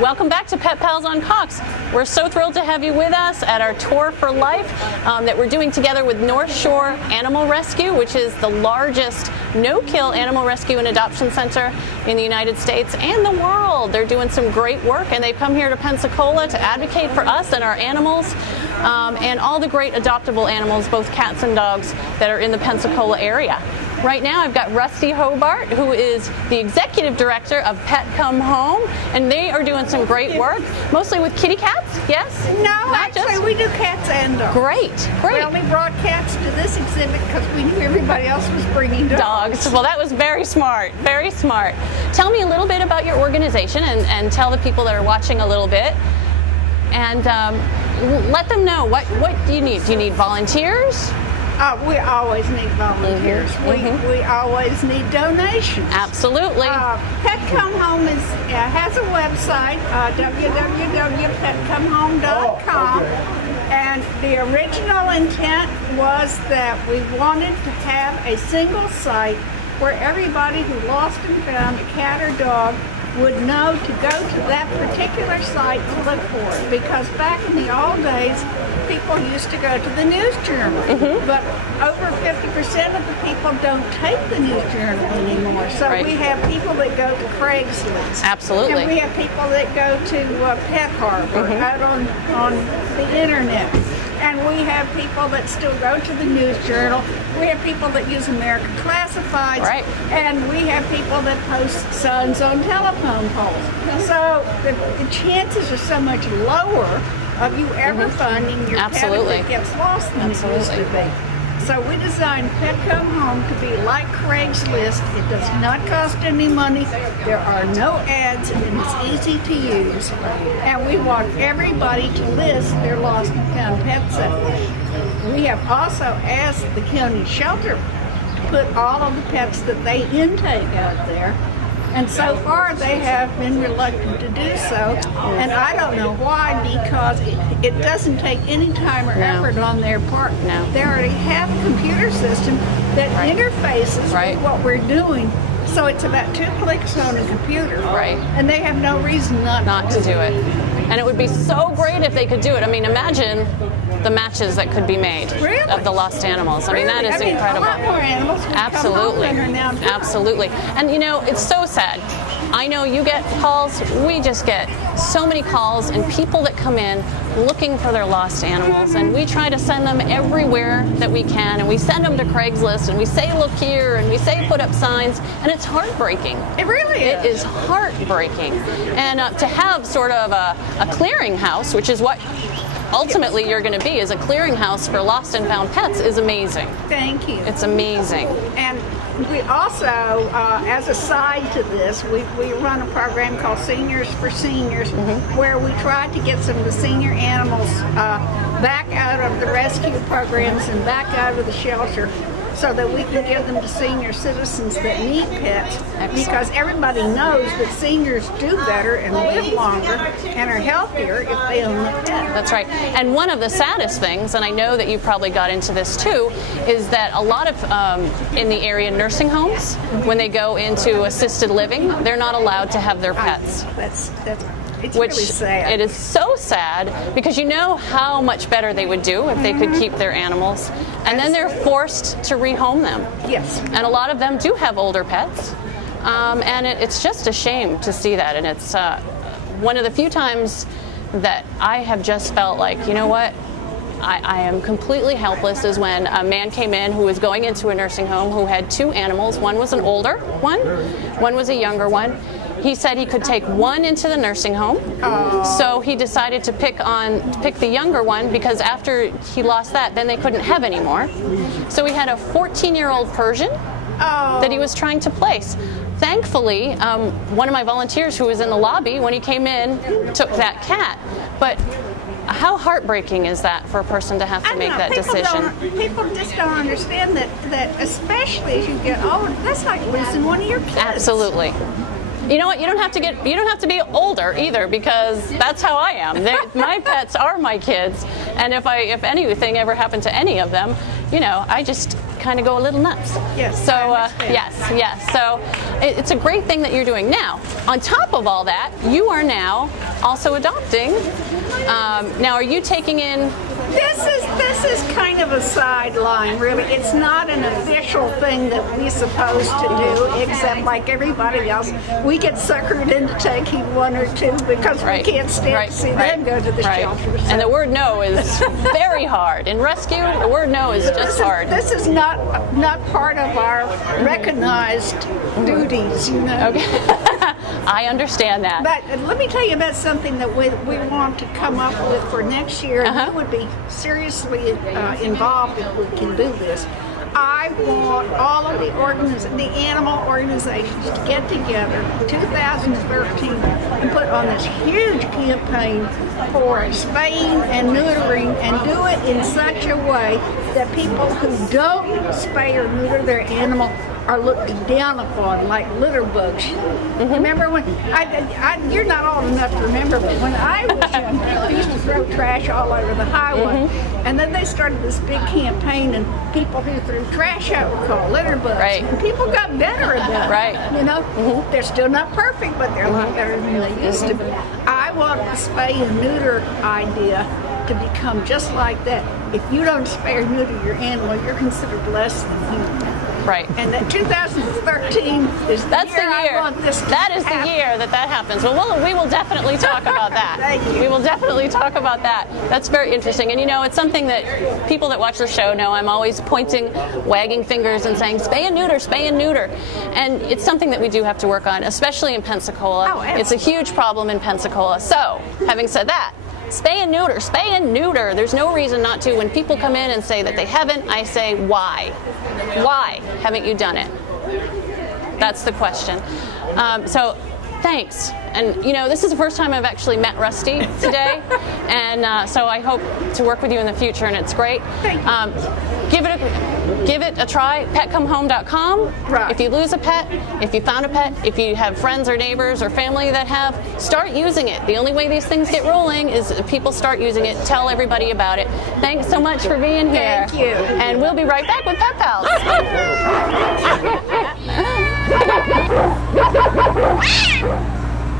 Welcome back to Pet Pals on Cox. We're so thrilled to have you with us at our Tour for Life that we're doing together with North Shore Animal Rescue, which is the largest no-kill animal rescue and adoption center in the United States and the world. They're doing some great work, and they've come here to Pensacola to advocate for us and our animals and all the great adoptable animals, both cats and dogs, that are in the Pensacola area. Right now I've got Rusty Hobart, who is the executive director of Pet Come Home, and they are doing some great work, mostly with kitty cats, yes? No, actually we do cats and dogs. Great, great. We only brought cats to this exhibit because we knew everybody else was bringing dogs. Well, that was very smart, very smart. Tell me a little bit about your organization and tell the people that are watching a little bit, and let them know what do you need. Do you need volunteers? We always need volunteers. We always need donations. Absolutely. Pet Come Home has a website, www.petcomehome.com, and the original intent was that we wanted to have a single site where everybody who lost and found a cat or dog would know to go to that particular site to look for it. Because back in the old days, people used to go to the news journal, but over 50% of the people don't take the news journal anymore. So we have people that go to Craigslist. Absolutely. And we have people that go to Pet Harbor out on the internet. And we have people that still go to the news journal. We have people that use American Classifieds. Right. And we have people that post signs on telephone poles. So the chances are so much lower of you ever finding your pet that gets lost than it used to be. So we designed Pet Come Home to be like Craigslist. It does not cost any money. There are no ads, and it's easy to use. And we want everybody to list their lost and found pets up there. We have also asked the county shelter to put all of the pets that they intake out there. And so far they have been reluctant to do so, and I don't know why, because it doesn't take any time or effort on their part. They already have a computer system that interfaces with what we're doing, so it's about 2 clicks on a computer, and they have no reason not to do it. And it would be so great if they could do it. I mean, imagine the matches that could be made of the lost animals. I mean, that is incredible. A lot more animals would come home than are now doing. Absolutely. And you know, it's so sad. I know you get calls, we just get so many calls, and people that come in looking for their lost animals, and we try to send them everywhere that we can, and we send them to Craigslist, and we say look here, and we say put up signs, and it's heartbreaking. It really is. It is heartbreaking. And to have sort of a clearinghouse, which is what ultimately you're going to be, is a clearinghouse for lost and found pets, is amazing. Thank you. It's amazing. And we also, as a side to this, we run a program called Seniors for Seniors, where we try to get some of the senior animals back out of the rescue programs and back out of the shelter, so that we can give them to senior citizens that need pets. Because everybody knows that seniors do better and live longer and are healthier if they own a pet. That's right. And one of the saddest things, and I know that you probably got into this too, is that a lot of in the area nursing homes, when they go into assisted living, they're not allowed to have their pets. It's really sad. It is so sad, because you know how much better they would do if they could keep their animals, and then they're forced to rehome them. Yes. And a lot of them do have older pets, and it's just a shame to see that. And it's one of the few times that I have just felt like, you know what, I am completely helpless, is when a man came in who was going into a nursing home who had 2 animals. One was an older one was a younger one. He said he could take one into the nursing home, so he decided to pick the younger one, because after he lost that, then they couldn't have any more. So he had a 14-year-old Persian that he was trying to place. Thankfully, one of my volunteers who was in the lobby when he came in took that cat. But how heartbreaking is that for a person to have to make that decision? People just don't understand that especially as you get older, that's like losing one of your kids. Absolutely. You know what? You don't have to be older either, because that's how I am. My pets are my kids, and if anything ever happened to any of them, you know, I just kind of go a little nuts. Yes. So yes. So it's a great thing that you're doing. Now, on top of all that, you are now also adopting. Now, are you taking in? This is kind of a sideline, really. It's not an official thing that we're supposed to do, except like everybody else, we get suckered into taking one or two because we can't stand to see them go to the shelter. So. And the word no is very hard. In rescue, the word no is just hard. This is not part of our recognized duties, you know. Okay. I understand that. But let me tell you about something that we want to come up with for next year, and we would be seriously involved if we can do this. I want all of the animal organizations to get together in 2013 and put on this huge campaign for spaying and neutering, and do it in such a way that people who don't spay or neuter their animal are looked down upon like litter bugs. Remember when you're not old enough to remember, but when I was young, we used to throw trash all over the highway, and then they started this big campaign, and people who threw trash out were called litter bugs. And people got better about it. You know, they're still not perfect, but they're a lot better than they used to be. I want the spay and neuter idea to become just like that. If you don't spay or neuter your animal, you're considered less than human. Right. And that 2013 is the year I want this to That is the year that happens. Well, we will definitely talk about that. Thank you. We will definitely talk about that. That's very interesting. And you know, it's something that people that watch the show know. I'm always pointing, wagging fingers and saying, spay and neuter, spay and neuter. And it's something that we do have to work on, especially in Pensacola. Oh, absolutely. It's a huge problem in Pensacola. So, having said that, spay and neuter, spay and neuter. There's no reason not to. When people come in and say that they haven't, I say, why? Why haven't you done it? That's the question. So thanks. And you know, this is the first time I've actually met Rusty today, and so I hope to work with you in the future, and it's great. Give it a try. PetComeHome.com. Right. If you lose a pet, if you found a pet, if you have friends or neighbors or family that have, start using it. The only way these things get rolling is if people start using it. Tell everybody about it. Thanks so much for being here. Thank you. And we'll be right back with Pet Pals.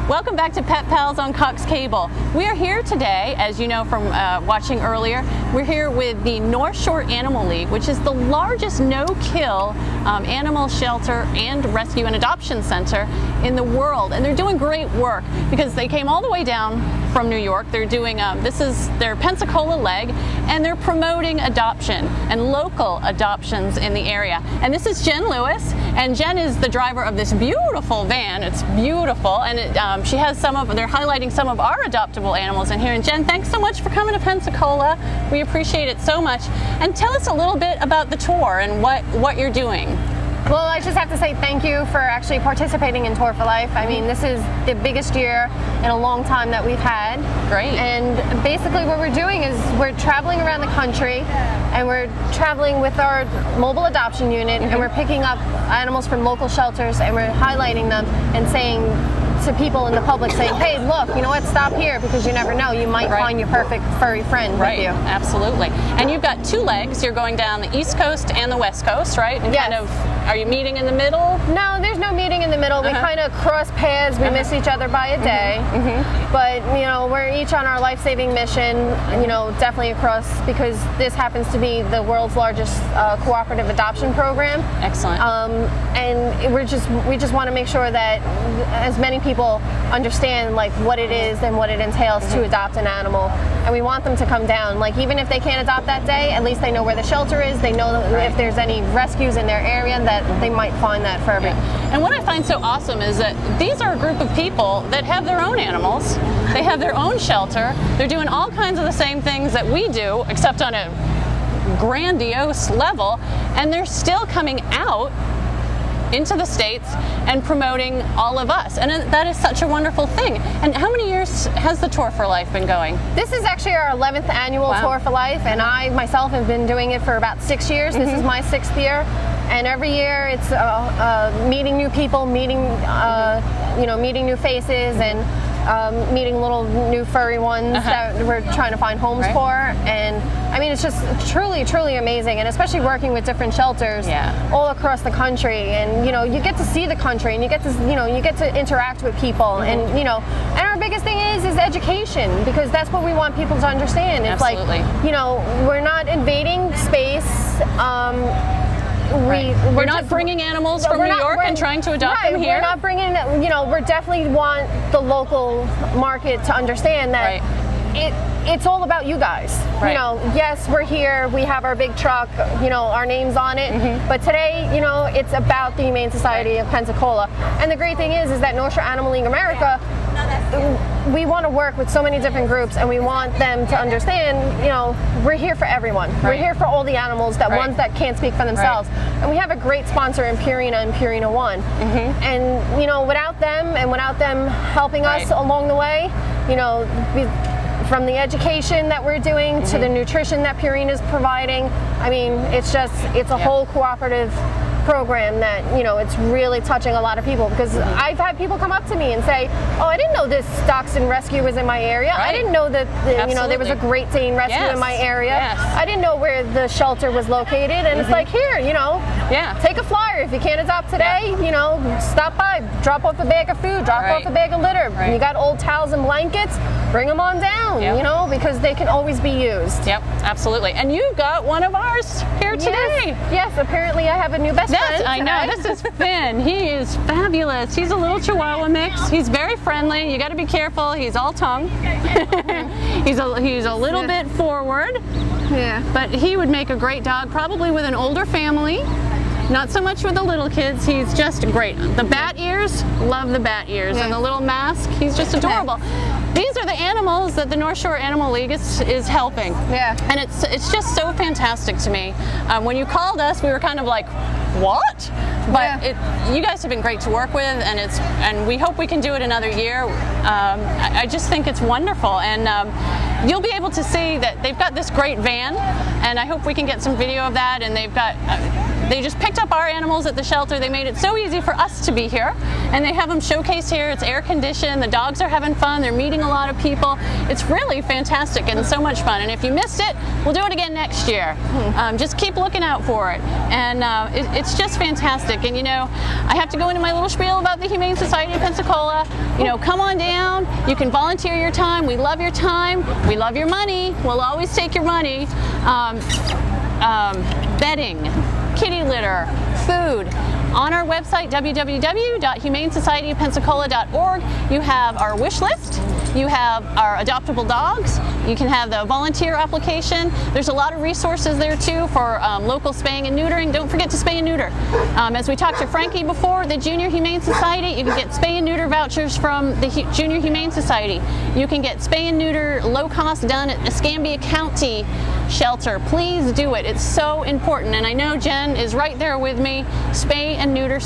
Welcome back to Pet Pals on Cox Cable. We are here today, as you know from watching earlier, we're here with the North Shore Animal League, which is the largest no-kill animal shelter and rescue and adoption center in the world. And they're doing great work because they came all the way down from New York. They're doing, this is their Pensacola leg, and they're promoting adoption and local adoptions in the area. And this is Jen Lewis, and Jen is the driver of this beautiful van. It's beautiful, and she has they're highlighting some of our adoptable animals in here. And Jen, thanks so much for coming to Pensacola. We appreciate it so much. And tell us a little bit about the tour and what you're doing. Well, I just have to say thank you for actually participating in Tour for Life. I mean, this is the biggest year in a long time that we've had. Great. And basically what we're doing is we're traveling around the country, and we're traveling with our mobile adoption unit, and we're picking up animals from local shelters, and we're highlighting them and saying to people in the public, saying, hey, look, you know what, stop here, because you never know, you might find your perfect furry friend with you. Absolutely. And you've got two legs. You're going down the East Coast and the West Coast, right? And yes. kind of, are you meeting in the middle? No, there's no meeting in the middle. We kind of cross paths. We miss each other by a day. But, you know, we're each on our life-saving mission, you know, definitely across, because this happens to be the world's largest cooperative adoption program. Excellent. And we just want to make sure that as many people understand like what it is and what it entails to adopt an animal, and we want them to come down. Like, even if they can't adopt that day, at least they know where the shelter is. They know that if there's any rescues in their area, that they might find that for everyone. And what I find so awesome is that these are a group of people that have their own animals. They have their own shelter. They're doing all kinds of the same things that we do, except on a grandiose level, and they're still coming out into the States and promoting all of us, and that is such a wonderful thing. And how many years has the Tour for Life been going? This is actually our 11th annual Tour for Life, and I myself have been doing it for about 6 years. This is my 6th year, and every year it's meeting new people, meeting new faces, and meeting little new furry ones that we're trying to find homes for. And I mean, it's just truly, truly amazing. And especially working with different shelters all across the country. And, you know, you get to see the country and you get to, you know, you get to interact with people. And, you know, and our biggest thing is education, because that's what we want people to understand. It's like, you know, we're not invading space. We're not bringing animals from New York and trying to adopt them here. We're not bringing, you know, we definitely want the local market to understand that it's all about you guys. You know, yes, we're here, we have our big truck, you know, our name's on it, but today, you know, it's about the Humane Society of Pensacola. And the great thing is that North Shore Animal League America, we want to work with so many different groups, and we want them to understand, you know, we're here for everyone. We're here for all the animals, that ones that can't speak for themselves. And we have a great sponsor in Purina and Purina One. And, you know, without them and without them helping us along the way, you know, from the education that we're doing to the nutrition that Purina is providing, I mean, it's just, it's a whole cooperative program that, you know, it's really touching a lot of people, because I've had people come up to me and say, oh, I didn't know this Dachshund rescue was in my area. I didn't know that, you know, there was a Great Dane rescue in my area. I didn't know where the shelter was located. And it's like, here, you know, take a flyer. If you can't adopt today, you know, stop by, drop off a bag of food, drop off a bag of litter. You got old towels and blankets, bring them on down, you know, because they can always be used. Absolutely. And you've got one of ours here today. Yes, apparently I have a new best friend. I know. This is Finn. He is fabulous. He's a little Chihuahua mix. He's very friendly. You got to be careful. He's all tongue. he's a little bit forward. But he would make a great dog, probably with an older family. Not so much with the little kids. He's just great. The bat ears, love the bat ears. And the little mask, he's just adorable. These are the animals that the North Shore Animal League is helping. And it's just so fantastic to me. When you called us, we were kind of like, what? But you guys have been great to work with, and we hope we can do it another year. I just think it's wonderful, and you'll be able to see that they've got this great van, and I hope we can get some video of that. And they've got they just picked up our animals at the shelter. They made it so easy for us to be here, and they have them showcased here. It's air conditioned. The dogs are having fun. They're meeting a lot of people. It's really fantastic and so much fun. And if you missed it, we'll do it again next year. Just keep looking out for it. And it's just fantastic. And, you know, I have to go into my little spiel about the Humane Society of Pensacola. You know, come on down. You can volunteer your time. We love your time. We love your money. We'll always take your money. Bedding, kitty litter, food. On our website, www.humanesocietyofpensacola.org, you have our wish list. You have our adoptable dogs. You can have the volunteer application. There's a lot of resources there too for local spaying and neutering. Don't forget to spay and neuter. As we talked to Frankie before, the Junior Humane Society, you can get spay and neuter vouchers from the Junior Humane Society. You can get spay and neuter low cost done at Escambia County shelter. Please do it. It's so important. And I know Jen is right there with me. Spay and neuter,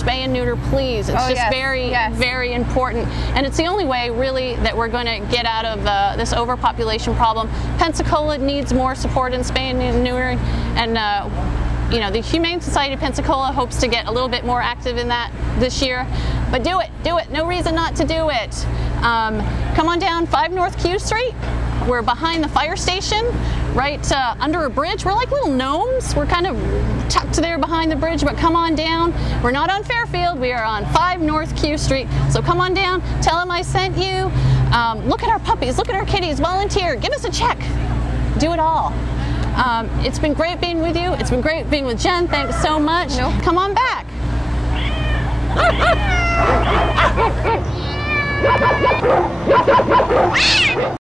please. It's just very, very important. And it's the only way really that we're going to get out of this overpopulation problem. Pensacola needs more support in spay and neutering, and you know, the Humane Society of Pensacola hopes to get a little bit more active in that this year. But do it, no reason not to do it. Come on down 5 North Q Street. We're behind the fire station, right under a bridge. We're like little gnomes. We're kind of tucked there behind the bridge, but come on down. We're not on Fairfield. We are on 5 North Q Street. So come on down, tell them I sent you. Look at our puppies, look at our kitties, volunteer, give us a check. Do it all. It's been great being with you. It's been great being with Jen. Thanks so much. Come on back.